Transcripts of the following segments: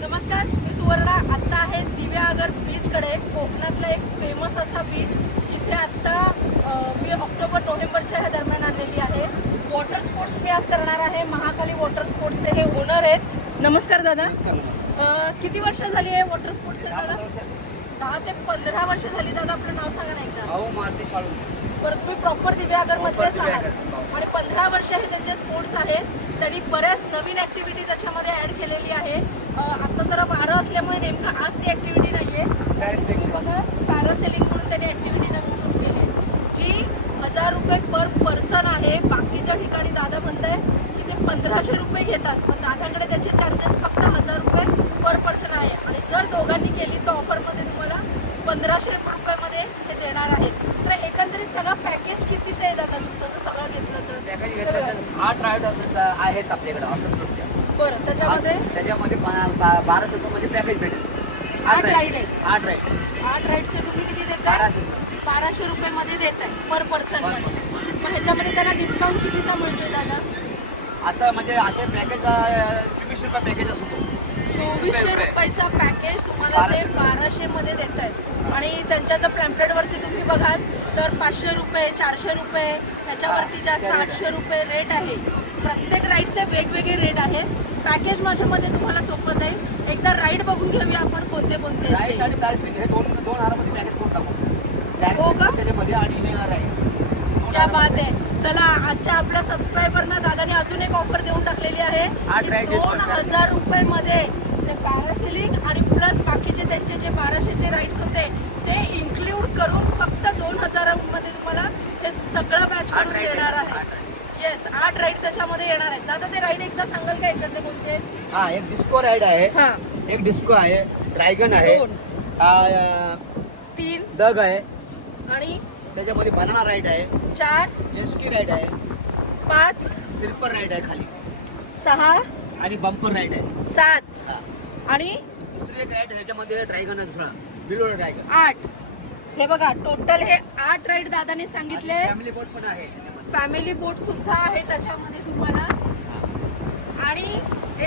नमस्कार, मी सुवर्णा. आत्ता आहे दिव्यागर बीचकडे. कोकणातला एक फेमस असा बीच जिथे आत्ता मी ऑक्टोबर-नोव्हेंबरच्या ह्या दरम्यान आलेली आहे. वॉटर स्पोर्ट्स मी आज करणार आहे. महाकाली वॉटर स्पोर्ट्सचे हे ओनर आहेत. नमस्कार दादा. किती वर्ष झाली आहे वॉटर स्पोर्ट्स दादा? 10 ते 15 वर्ष झाली. दादा आपलं नाव सांगा ना एकदा. बरं, तुम्ही प्रॉपर दिव्यागर मधलेच आहात आणि 15 वर्ष हे त्यांचे स्पोर्ट्स आहेत. त्यांनी बऱ्याच नवीन ऍक्टिव्हिटी त्याच्यामध्ये ऍड केलेली आहे. आता जरा वारं असल्यामुळे नेमकं आज ती ऍक्टिव्हिटी नाहीये. बघा, पॅरासेलिंग म्हणून त्यांनी ऍक्टिव्हिटी नवीन सुरू केली आहे जी 1000 रुपये पर पर्सन आहे. बाकीच्या ठिकाणी दादा म्हणताय की ते 1500 रुपये घेतात, पण दादाकडे त्याचे चार्जेस फक्त 1000 रुपये पर पर्सन आहे. आणि जर दोघांनी केली तर ऑफरमध्ये तुम्हाला 1500 रुपयामध्ये हे देणार आहेत. तर एकंदरीत सगळं पॅकेज कितीचं आहे दादा तुमचं जर सगळं घेतलं तर? पॅकेज घेतलं तर 8 राईड आहेत आपल्याकडे ऑफर. बरं, त्याच्यामध्ये 1200 रुपये पॅकेज भेटेल. 8 राईड आहे. 8 राईड 8 राईडचे तुम्ही किती देताय? 1200 रुपयामध्ये देताय पर पर्सन मध्ये. मग ह्याच्यामध्ये त्याला डिस्काउंट कितीचा मिळतोय दादा? असं म्हणजे असे पॅकेज 24 रुपये पॅकेज असतो. 2400 रुपयाचा पॅकेज तुम्हाला ते 1200 मध्ये देत आहेत. आणि त्यांच्या जर पॅम्पलेटवरती तुम्ही बघाल तर 500 रुपये, 400 रुपये, ह्याच्यावरती जास्त 800 रुपये रेट आहे. प्रत्येक राईडचे वेगवेगळे रेट आहेत. पॅकेज माझ्यामध्ये तुम्हाला सोपं जाईल. एकदा राईड बघून घेऊया आपण कोणते कोणते राईड आणि पॅरासेलिंग हे दोन हारामध्ये पॅकेज करून टाकू. हो का? त्याच्यामध्ये आणि राईड. क्या बात आहे. चला, आजच्या आपल्या सबस्क्रायबरना दादाने अजून एक ऑफर देऊन टाकलेली आहे. 2000 रुपये मध्ये ते पॅरासेलिंग आणि प्लस बाकीचे त्यांचे जे 1200चे राईड्स होते ते इन्क्लूड करून फक्त 2000 मध्ये तुम्हाला हे सगळं बॅच करून देणार आहे. येस, 8 राईड त्याच्यामध्ये येणार आहेत. दादा ते राईड एकदा सांगाल का याच्यातले कोणते? हा, एक डिस्को राईड आहे. हा, एक डिस्को आहे, ड्रॅगन आहे, 3 डग आहे, आणि त्याच्यामध्ये बनाना राईड आहे, 4, जेस्की राईड आहे, 5, स्लिपर राईड आहे खाली, 6 आणि बंपर राईड आहे, 7 हा. आणि दुसरी एक राईड ह्याच्यामध्ये ड्रॅगन आहे, दुसरा बिलो ड्रॅगन. 8. हे बघा, टोटल हे 8 राईड दादाने सांगितले. फॅमिली बोट पण आहे त्याच्यामध्ये. फॅमिली बोट सुद्धा आहे त्याच्यामध्ये तुम्हाला. आणि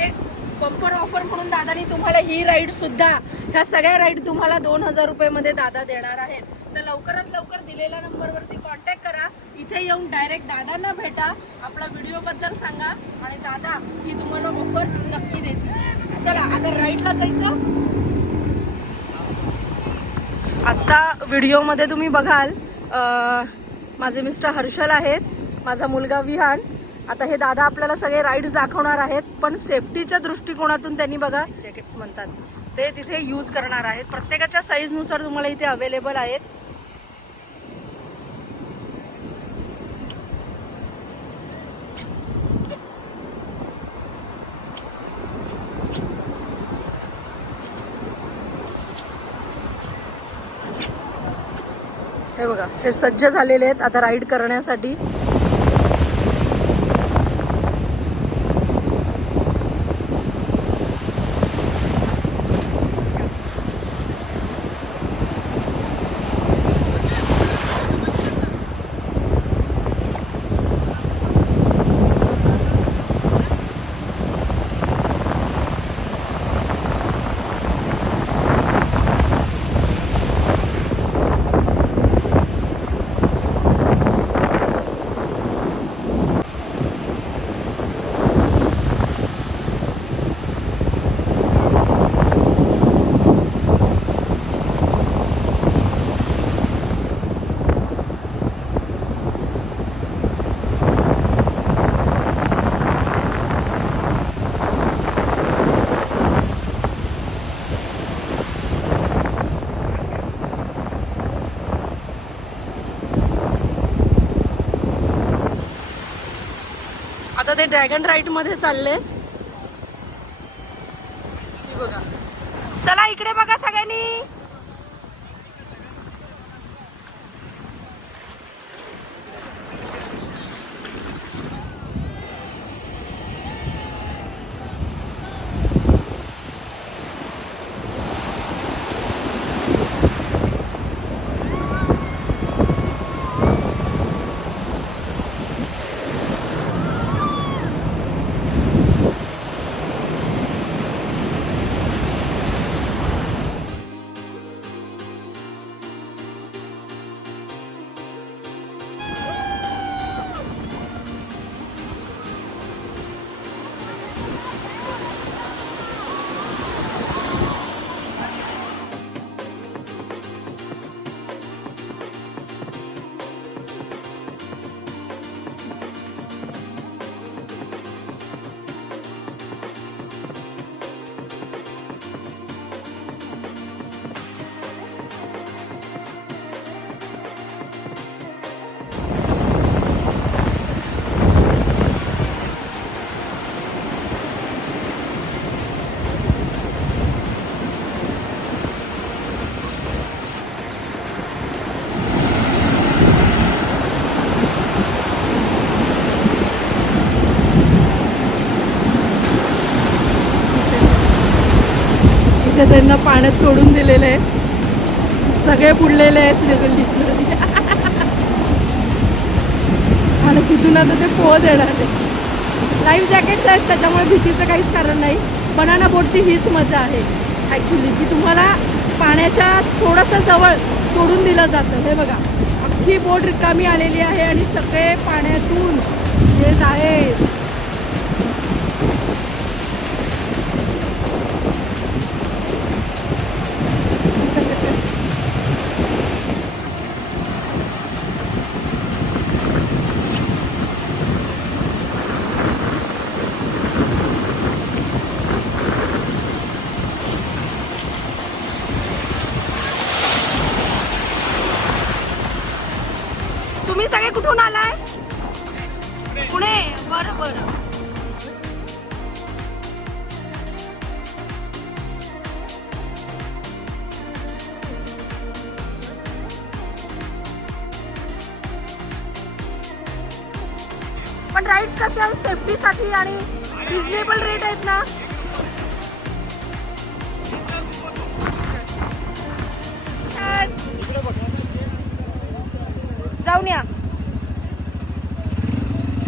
एक बंपर ऑफर म्हणून दादानी तुम्हाला ही राईड सुद्धा, ह्या सगळ्या राईड तुम्हाला 2000 रुपये मध्ये दादा देणार आहेत. तर लवकरात लवकर दिलेल्या नंबरवरती कॉन्टॅक्ट करा. इथे येऊन डायरेक्ट दादांना भेटा, आपला व्हिडिओ बद्दल सांगा आणि दादा ही तुम्हाला ऑफर नक्की देतील. चला आता राईडला जायचं. आत्ता व्हिडिओमध्ये तुम्ही बघाल माझे मिस्टर हर्षल आहेत, माझा मुलगा विहान. आता हे दादा आपल्याला सगळे राईड्स दाखवणार आहेत, पण सेफ्टीच्या दृष्टिकोनातून त्यांनी बघा जॅकेट्स म्हणतात ते तिथे यूज करणार आहेत. प्रत्येकाच्या साईजनुसार तुम्हाला इथे अवेलेबल आहेत. हे बघा, हे सज्ज झालेले आहेत आता राईड करण्यासाठी. आता ते ड्रॅगन राईड मध्ये चालले. बघा, चला इकडे बघा सगळ्यांनी. त्यांना पाण्यात सोडून दिलेले आहे. सगळे बुडलेले आहेत लिटरली. आणि तिथून आता ते पोहत येणार आहे. लाईफ जॅकेट्स आहेत त्याच्यामुळे भीतीचं काहीच कारण नाही. बनाना बोटची हीच मजा आहे ॲक्च्युली, की तुम्हाला पाण्याच्या थोडंसं जवळ सोडून दिलं जातं. हे बघा, अख्खी बोट रिकामी आलेली आहे आणि सगळे पाण्यातून येत आहेत. तुम्ही सगळे कुठून आलाय? पुणे. बरं बरं. पण राईड्स कसे आहेत? सेफ्टीसाठी आणि रिझनेबल रेट आहेत ना? जाऊन या.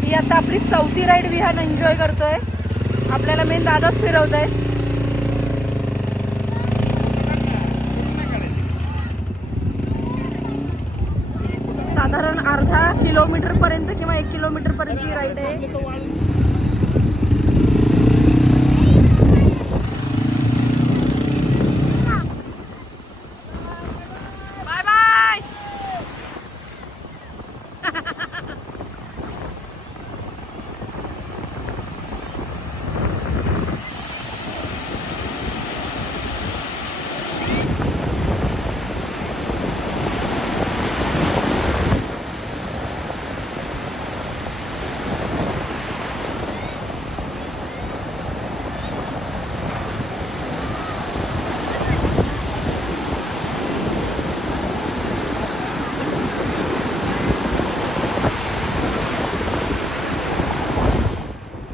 ही आता आपली 4थी राईड विहान एन्जॉय करतोय. आपल्याला मेन दादाच फिरवत आहे. साधारण अर्धा किलोमीटर पर्यंत किंवा 1 किलोमीटर पर्यंतची राईड आहे. Bye bye.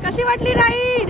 कशी वाटली राईड?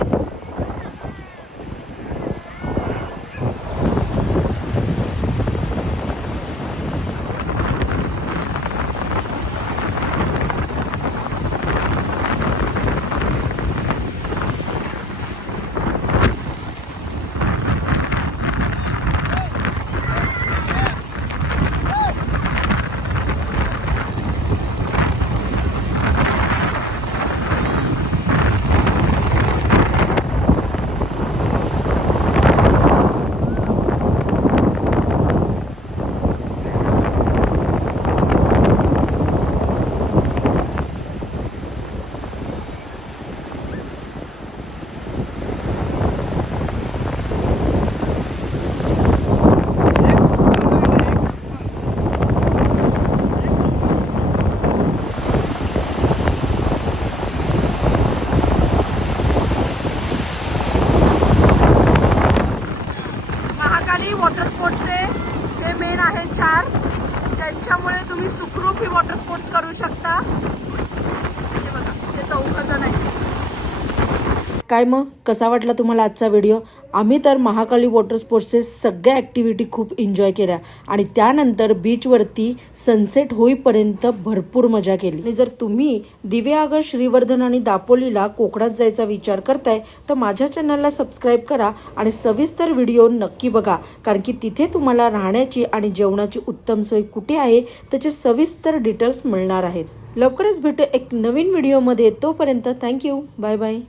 वॉटर स्पोर्ट्सचे हे मेन आहेत 4, ज्यांच्यामुळे तुम्ही सुखरूप ही वॉटर स्पोर्ट्स करू शकता. हे बघा, ते 4 जण आहेत. काय मग कसा वाटला तुम्हाला आजचा व्हिडिओ? आम्ही तर महाकाली वॉटर स्पोर्ट्सचे सगळ्या ॲक्टिव्हिटी खूप एन्जॉय केल्या आणि त्यानंतर बीचवरती सनसेट होईपर्यंत भरपूर मजा केली. आणि जर तुम्ही दिव्यागर, श्रीवर्धन आणि दापोलीला कोकणात जायचा विचार करताय तर माझ्या चॅनलला सबस्क्राईब करा आणि सविस्तर व्हिडिओ नक्की बघा, कारण की तिथे तुम्हाला राहण्याची आणि जेवणाची उत्तम सोय कुठे आहे त्याचे सविस्तर डिटेल्स मिळणार आहेत. लवकरच भेटू एक नवीन व्हिडिओमध्ये. तोपर्यंत थँक्यू. Bye bye.